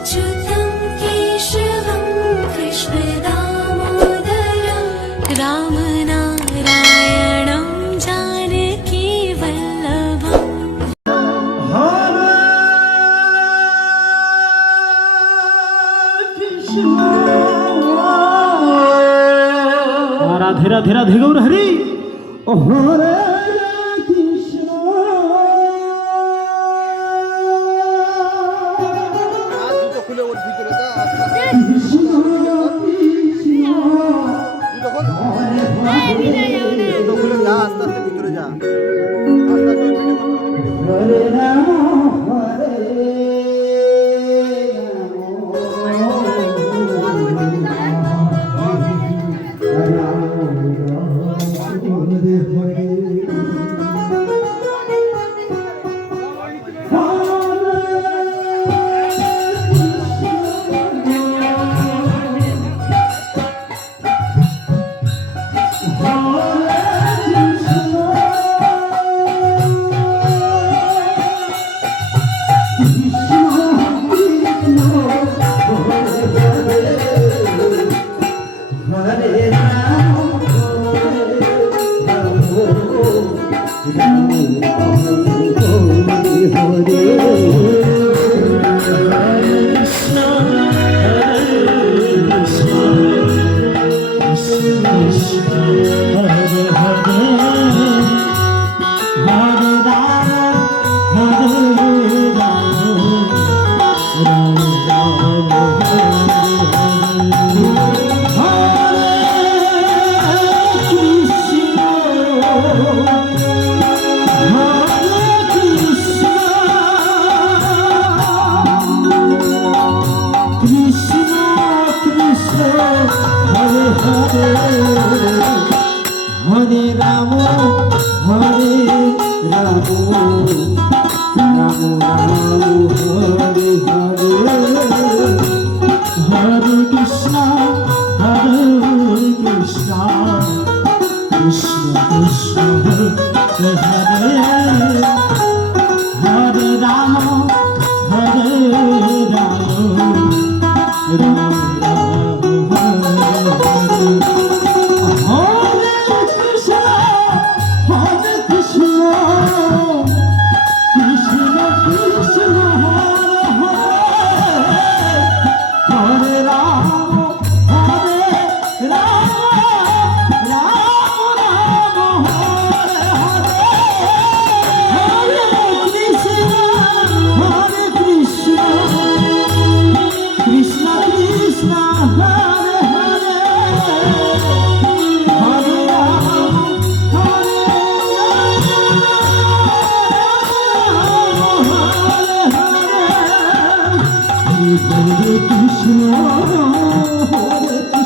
अच्युतं केशवं कृष्णदामोदरं रामनारायणं जानकीवल्लभम्। রাধে রাধে রাধে গৌর হরি। হরে খুলে ওর ভিতরে যা আস্তে খুলে যা আস্তে আস্তে ভিতরে যা আস্তে হরে রাম হরে হরে রাম হরে রাম রাম রাম হরে হরে হরে কৃষ্ণ কৃষ্ণ কৃষ্ণ হরে হরে হরে রাম হরে রাম রাম রাম হরে হরে হরে কৃষ্ণ কৃষ্ণ কৃষ্ণ হরে হরে হরে রাম রাম রাম হরে হরে হরে কৃষ্ণ কৃষ্ণ কৃষ্ণ হরে হরে হরে রাম হরে হরে কৃষ্ণ হরে